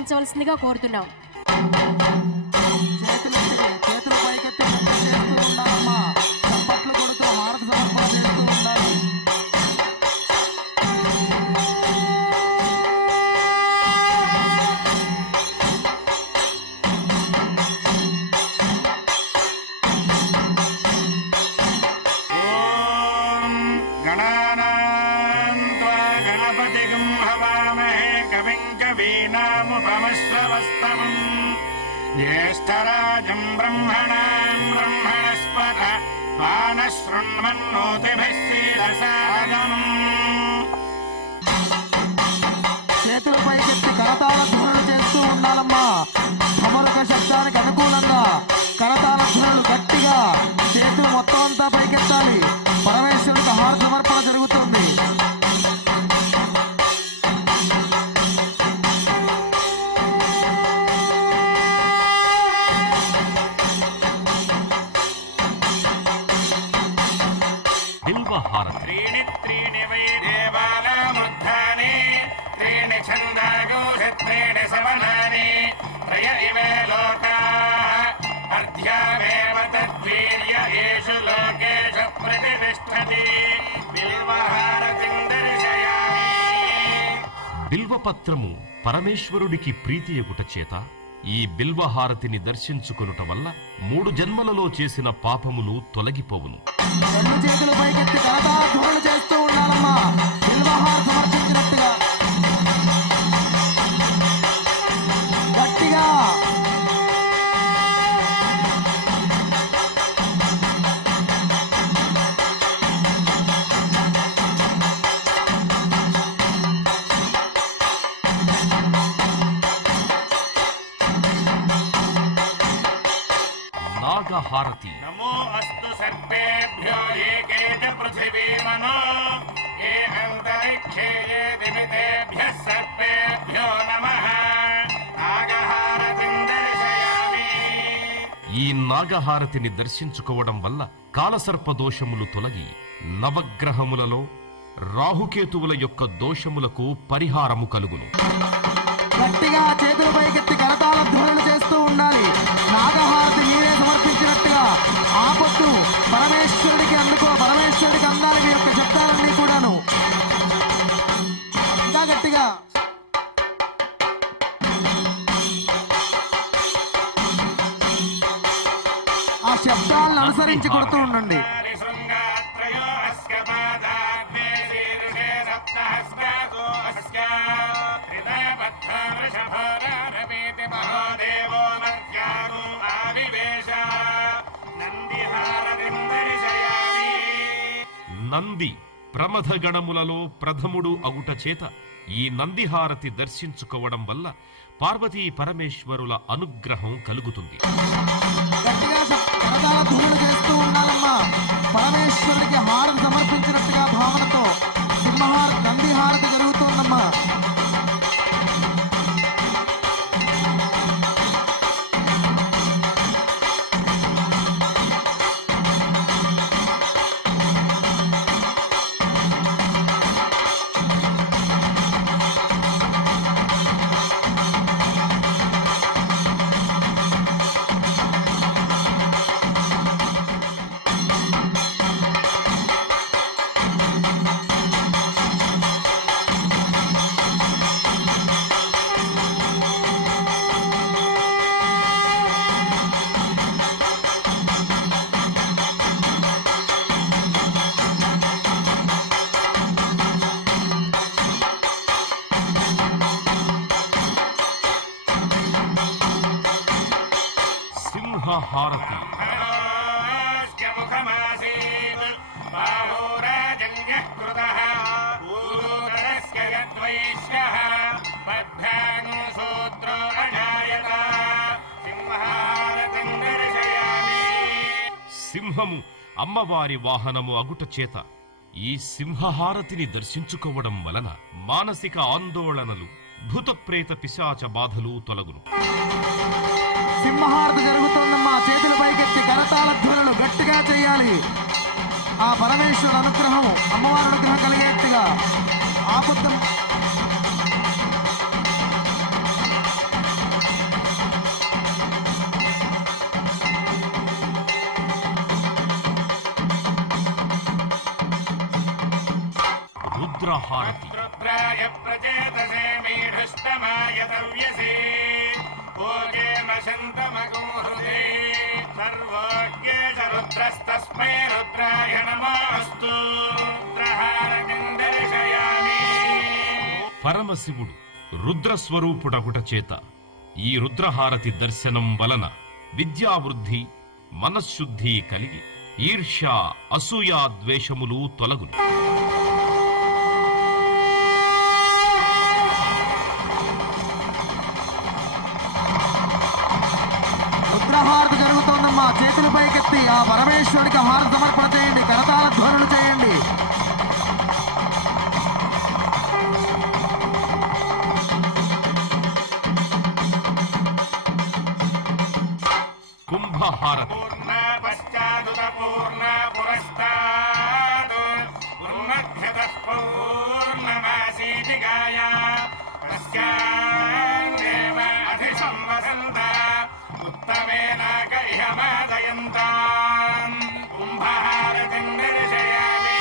ప్రారంభించవలసిందిగా కోరుతున్నాం. ज्येष्ठराजं ब्रह्मणां ब्रह्मणस्पत वानशृण्वन्नोतिभिः सीदसादनम्. చేతుల పైకెత్తి కరతాళ ధ్వనులు చేస్తూ ఉండాలమ్మా. ఢమరుక శబ్దానికి అనుకూలంగా కరతాళ ధ్వనులు గట్టిగా చేతులు మొత్తం అంతా పైకెత్తాలి. పరమేశ్వరుడికి హారతి సమర్పణ జరుగుతుంది. त्रीणि त्रीणि वै देवानामुद्धानि त्रीणि छन्दागोषत्रीणि सवनानि त्रय इमे लोकाः अर्ध्यामेव तद्वीर्य येषु लोकेषु प्रतिष्ठति बिल्वहारतिं दर्शयामि. బిల్వపత్రము పరమేశ్వరుడికి ప్రీతియగుట చేత ఈ బిల్వహారతిని దర్శించుకొనుట వల్ల 3 జన్మలలో చేసిన పాపములు తొలగిపోవును. రెండు చేతుల పైకెత్తి కరతాళ ధ్వనులు చేస్తూ ఉండాలమ్మా. బిల్వహారతి సమర్పించినట్టుగా గట్టిగా నాగహారతి. नमो अस्तु सर्पेभ्यो एके च पृथिवी मनो ये अन्तरिक्षे ये दिवितेभ्यः सर्पेभ्यो नमः. नागहारतिं दर्शयामि. ఈ నాగహారతిని దర్శించుకోవడం వల్ల కాలసర్ప దోషములు తొలగి నవగ్రహములలో రాహుకేతువుల యొక్క దోషములకు పరిహారము కలుగును. గట్టిగా చేతుల పైకెత్తి కరతాళ ధ్వనులు చేస్తూ ఉండాలి. నాగహారతి మీరే సమర్పించినట్టుగా ఆపత్తు పరమేశ్వరుడికి పరమేశ్వరుడికి అందాలి. మీ యొక్క శబ్దాలన్నీ కూడాను ఇంకా గట్టిగా ఆ శబ్దాలను అనుసరించి కొడుతూ ఉండండి. నంది ప్రమథగణములలో ప్రథముడు అగుట చేత ఈ నందిహారతి దర్శించుకోవడం వల్ల పార్వతీ పరమేశ్వరుల అనుగ్రహం కలుగుతుంది. గట్టిగా కరతాళ ధ్వనులు చేస్తూ ఉండాలమ్మా. పరమేశ్వరుడికి హారతి సమర్పించినట్టుగా భావనతో సింహహారతి నందిహారతి జరుగుతోందమ్మా. హారతి. సింహము అమ్మవారి వాహనము అగుట చేత ఈ సింహహారతిని దర్శించుకోవడం వలన మానసిక ఆందోళనలు భూతప్రేత పిశాచ బాధలు తొలగును. సింహహారతి జరుగుతోందమ్మా. చేతుల పైకెత్తి కరతాళ ధ్వనులు గట్టిగా చేయాలి. ఆ పరమేశ్వరుడు అనుగ్రహము అమ్మవారి అనుగ్రహం కలిగేట్టుగా ఆపద్దం రుద్రహారతి. రుద్రాయ ప్రచేతసే మీఢుష్టమాయ దవ్యసే భోజేమ శంతమగో హృదే సర్వోజ్ఞేష రుద్రస్తస్మై రుద్రాయ నమోస్తు రుద్రహారతిం దర్శయామి. పరమశివుడు రుద్రస్వరూపుడగుట చేత ఈ రుద్రహారతి దర్శనం వలన విద్యావృద్ధి, మనశ్శుద్ధి కలిగి ఈర్ష్య, అసూయ, ద్వేషములు తొలగును. రుద్రహారతి జరుగుతోందమ్మా. చేతులు పైకెత్తి ఆ పరమేశ్వరుడికి హారతి సమర్పణ చేయండి. కరతాళ ధ్వనులు చేయండి. కుంభహారతి. పూర్ణ పశ్చాదుత పూర్ణ పురస్తాద్ పూర్ణధ్యతః పౌర్ణమాసీతి గాయ తస్యాదేవ అధిసంవసంత ఉత్తమేన గహ్యమాదయంతాం కుంభహారతిం దర్శయామి.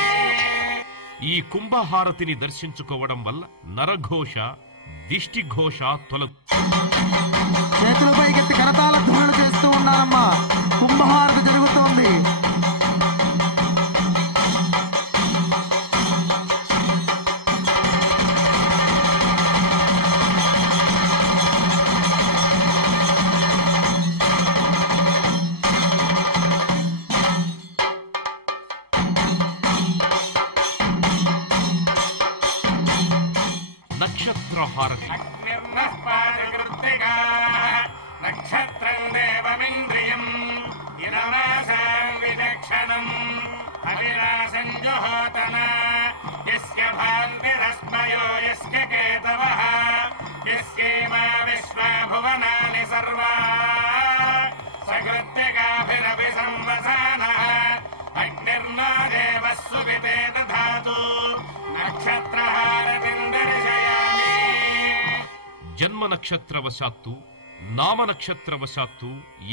ఈ కుంభహారతిని దర్శించుకోవడం వల్ల నరఘోష, దిష్టిఘోష తొలగు. చేతులు పైకెత్తి కరతాళ ధ్వనులు చేస్తూ ఉన్నారమ్మా. కుంభహారతి జరుగుతోంది. నక్షత్రహారతి. అగ్నిర్నః పాదకృత్తికా నక్షత్రం దేవమింద్రియం ఇదమాసాం విచక్షణం అవినాశం జుహోతన యస్య భాన్నిరస్మయో యస్య కేతవః యస్యేమా విశ్వా భువనాని సర్వా సకృత్తికాభిరపి సంవసానః అగ్నిర్నో దేవः సువితే దధాతు నక్షత్రహారతిం దర్శయామి. జన్మ నక్షత్రవశాత్తు, నామ నక్షత్రవశాత్తు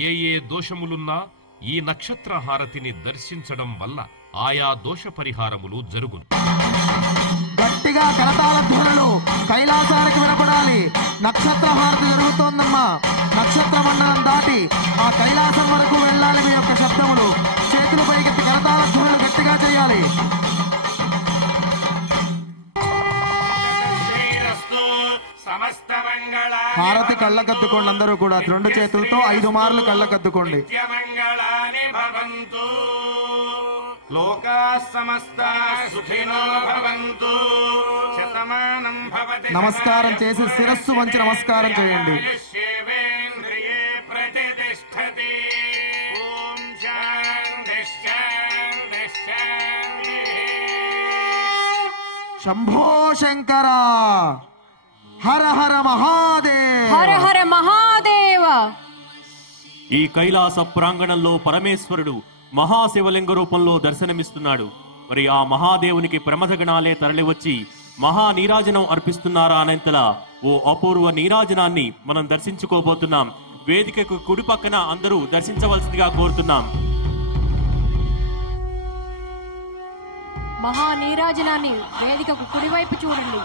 ఏ దోషములున్నా ఈ నక్షత్రహారతిని దర్శించడం వల్ల ఆయా దోష పరిహారములు జరుగును. గట్టిగా కరతాళ ధ్వనులు కైలాసానికి వినపడాలి. నక్షత్రహారతి జరుగుతోందమ్మా. నక్షత్ర మండలం దాటి ఆ కైలాసం వరకు వెళ్ళాలి. మీ యొక్క శబ్దములు చేతులు పైకెత్తి కరతాళ ధ్వనులు గట్టిగా చేయాలి. హారతి కళ్ళకద్దుకోండి. అందరూ కూడా 2 చేతులతో 5 మార్లు కళ్ళకద్దుకోండి. నిత్యమంగళాని భవంతు లోకాః సమస్తాః సుఖినో భవంతు శతమానం భవతి. నమస్కారం చేసి శిరస్సు వంచి నమస్కారం చేయండి. ఆయుష్యేవేంద్రియే ప్రతిష్టతి. ఓం శాంతి శాంతి శాంతి. శంభో శంకర, హర హర మహాదేవ్. హర హర మహాదేవ. ఈ కైలాస ప్రాంగణంలో పరమేశ్వరుడు మహాశివలింగ రూపంలో దర్శనమిస్తున్నాడు. మరి ఆ మహాదేవునికి ప్రమథగణాలే తరలివచ్చి మహా నీరాజనం అర్పిస్తున్నారా అనంతలా ఓ అపూర్వ నీరాజనాన్ని మనం దర్శించుకోబోతున్నాం. వేదికకు కుడి పక్కన అందరూ దర్శించవలసిందిగా కోరుతున్నాం. మహా నీరాజనాన్ని వేదికకు కుడివైపు చూడండి.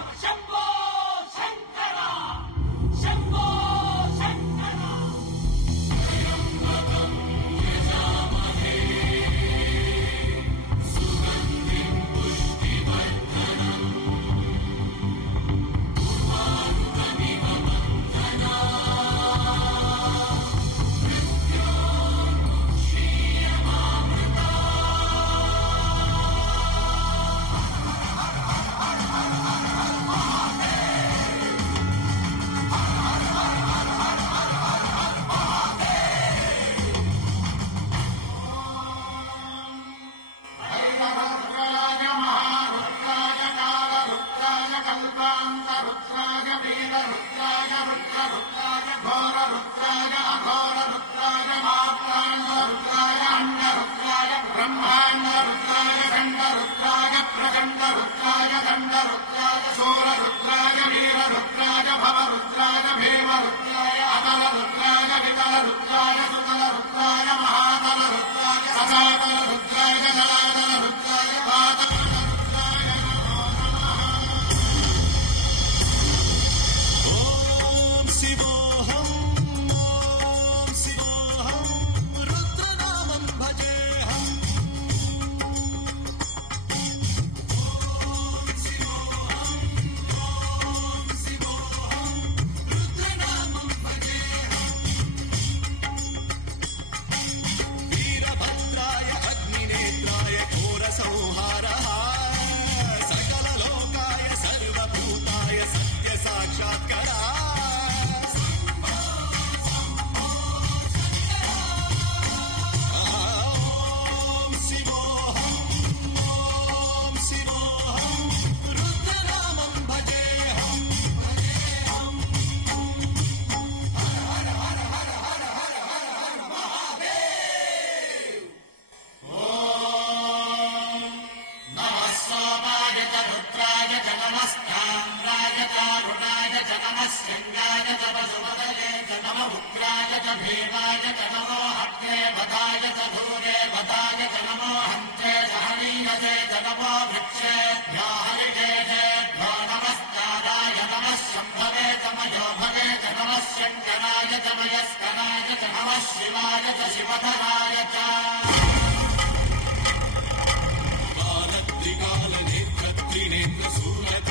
శంగాయ చ పశుపతయే చ నమ ఉగ్రాయ చ భీమాయ చ నమో హత్యే వధాయ చ ధూరే వధాయ చ నమో హంత్రే సహనీయతే చ నమో వృక్షేభ్యో హరికేశేభ్యో నమస్కారాయ నమః శంభవే చ మయో భవే చ నమః శంకరాయ చ మయస్కరాయ చ నమః శివాయ చ శివధరాయ చ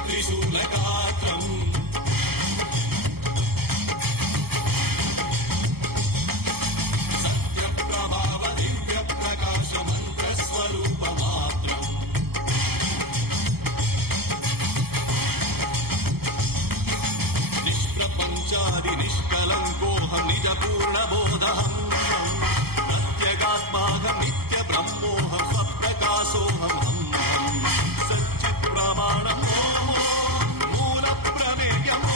త్రిశూలగాత్రం సత్యప్రభావ దివ్య ప్రకాశ మంత్రస్వరూప మాత్రం నిష్ప్రపంచాది నిష్కలంకోహం నిజ పూర్ణబోధహం ప్రత్యగాత్మాహం నిత్య బ్రహ్మోహం స్వప్రకాశోహం సచ్చిత్ ప్రమాణం మూల ప్రమేయమో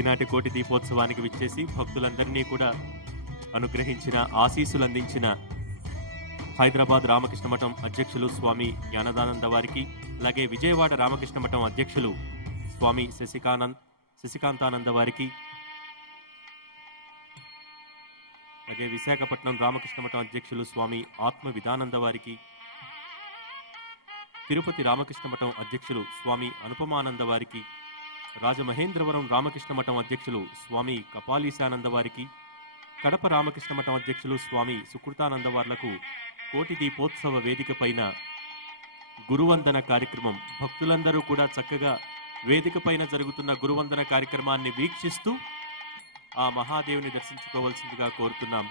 ఈనాటి కోటి దీపోత్సవానికి విచ్చేసి భక్తులందరినీ కూడా అనుగ్రహించిన ఆశీస్సులందించిన హైదరాబాద్ రామకృష్ణ మఠం అధ్యక్షులు స్వామి జ్ఞానదానంద వారికి, అలాగే విజయవాడ రామకృష్ణ మఠం అధ్యక్షులు స్వామి శశికాంతానంద వారికి, అలాగే విశాఖపట్నం రామకృష్ణ మఠం అధ్యక్షులు స్వామి ఆత్మ విధానంద వారికి, తిరుపతి రామకృష్ణ మఠం అధ్యక్షులు స్వామి అనుపమానంద వారికి, రాజమహేంద్రవరం రామకృష్ణ మఠం అధ్యక్షులు స్వామి కపాలీశానంద వారికి, కడప రామకృష్ణ మఠం అధ్యక్షులు స్వామి సుకృతానంద వార్లకు కోటి దీపోత్సవ వేదిక పైన గురువందన కార్యక్రమం, భక్తులందరూ కూడా చక్కగా వేదిక పైన జరుగుతున్న గురువందన కార్యక్రమాన్ని వీక్షిస్తూ ఆ మహాదేవుని దర్శించుకోవాల్సిందిగా కోరుతున్నాం.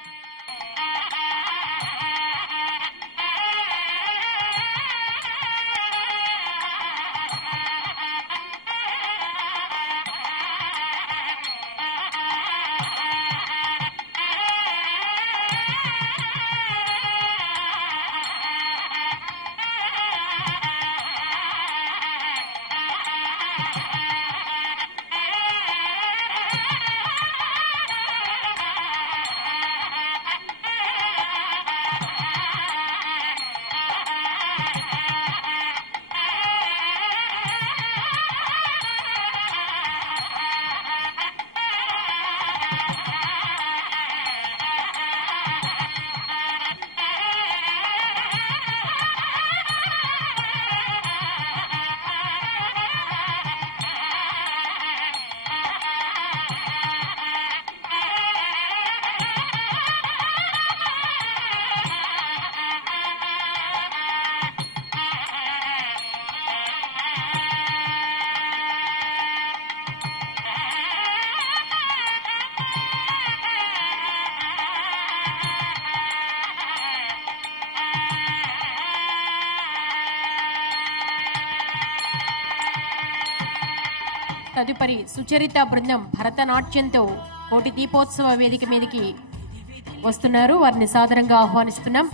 తదుపరి సుచరిత బృందం భరతనాట్యంతో కోటి దీపోత్సవ వేదిక మీదకి వస్తున్నారు. వారిని సాదరంగా ఆహ్వానిస్తున్నాం.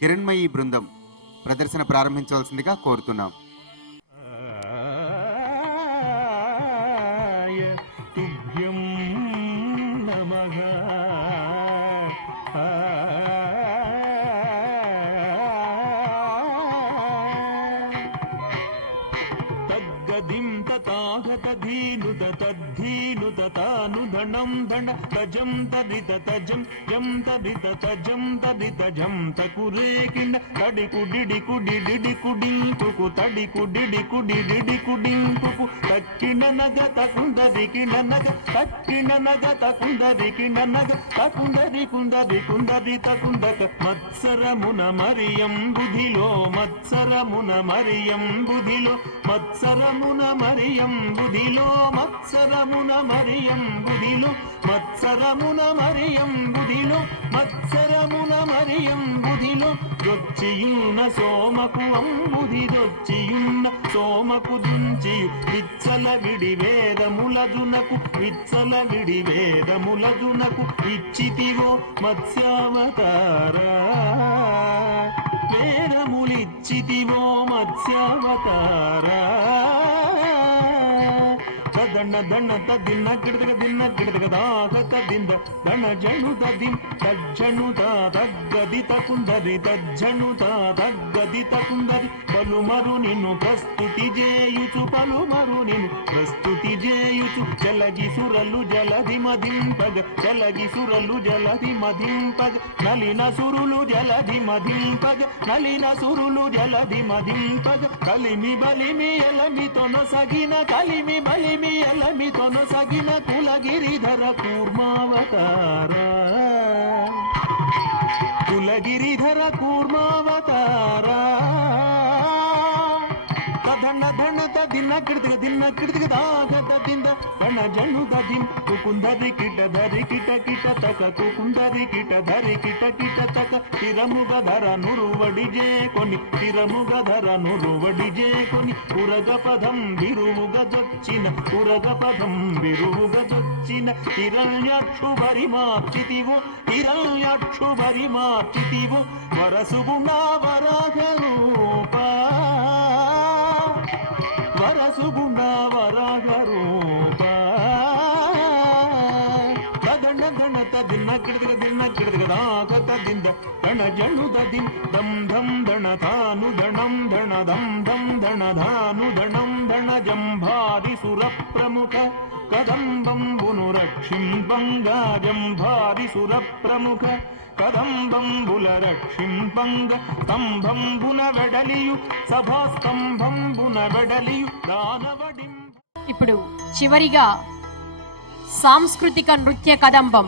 కిరణ్మయి బృందం ప్రదర్శన ప్రారంభించవలసిందిగా కోరుతున్నాం. ధనం ధన తజం తదిత తజం జం తదిత తజం తదిత జం తకురే కిండ తడి కుడిడి కుడిడి కుడింకుకు తడి కుడిడి కుడిడి కుడింకుకు తక్కిన నగ తకుందరికి నగ తక్కిన నగ తకుందరికి నగ తకుందరి కుందరి కుందరి తకుందక మత్సరమున మరియం బుధిలో మత్సరమున మరియం బుధిలో మత్సరమున మరియం బుధిలో మత్సరమున మరియం బుధిలో మత్సరమున మరియం బుధిలో మత్సరమున మరియం బుధిలో దొచ్చియున్న సోమకు అంబుధి దొచ్చియున్న సోమకు దుంచియు విచ్చల విడి వేదములదునకు విచ్చల విడి వేదములదునకు ఇచ్చితివో మత్స్యావతారా వేదములిచ్చితివో మత్స్యావతారా దండ దండ తదిన్న గిడదగ దిన్న గిడదగ దాగత దింద దణ జనుత దిం తజ్జనుత తగ్గది తకుందరి తజ్జనుత తగ్గది తకుందరి పలుమరు నిన్ను ప్రస్తుతి చేయుచు పలుమరు నిన్ను ప్రస్తుతి చేయుచు జలగి సురలు జలధి మదింపగ జలగి సురలు జలధి మదింపగ నలిన సురులు జలధి మదింపగ నలిన సురులు జలధి మదింపగ కలిమి బలిమి ఎలమితోను సగిన కలిమి బలిమి ఎలమితోను సగిన కులగిరిధర కూర్మావతారా కులగిరిధర కూర్మావతారా ధన ధన దిన కిడదిగ దిన్న కిడదిగ దాగత దింద గణ జను దదిం కుకుందరి కిట ధరి కిట కిట తక కుకుందరి కిట ధరి కిట కిట తక తిరముగ ధర నురువడి జేకొని తిరముగ ధర నురువడి జేకొని ఉరగ పదం బిరువుగ జొచ్చిన ఉరగ పదం బిరువుగ జొచ్చిన హిరణ్యాక్షు భరి మార్చితివు హిరణ్యాక్షు భరి మార్చితివు వరసుగుణ వరాహ రూప వరసుగుణ వరాహ రూప దణ గణత దిన్న కిడదిగ దాగత దింద గణ జను దదిం దం ధం దణ తాను దణం దణ దం ధం దణ ధాను దణం దణ జంభారి సుర ప్రముఖ కదంబంబును రక్షింపంగా జంభారి సుర ప్రముఖ కదంబంబుల రక్షింపంగ స్తంభంబున వెడలియు సభాస్తంభంబున వెడలియు దానవడిం. ఇప్పుడు చివరిగా సాంస్కృతిక నృత్య కదంబం